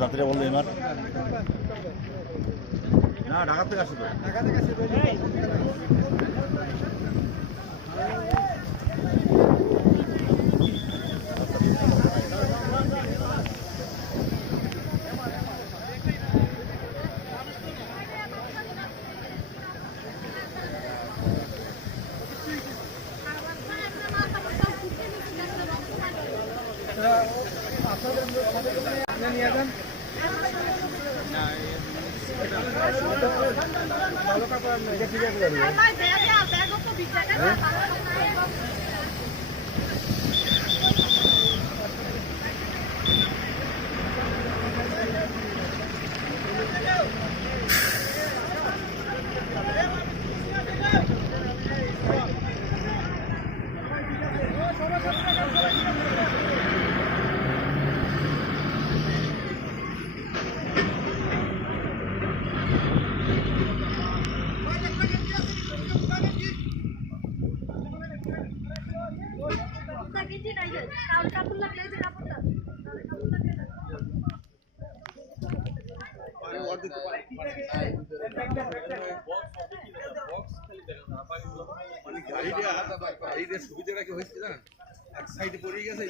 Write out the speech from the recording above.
যাত্রীরা বললো এমার না ঢাকা থেকে আসছে তো নিয়ে যান ভালো কাপড় ঠিক আছে গাড়িটা সুবিধাটা কি হয়েছে না এক সাইডে পড়ে গেছে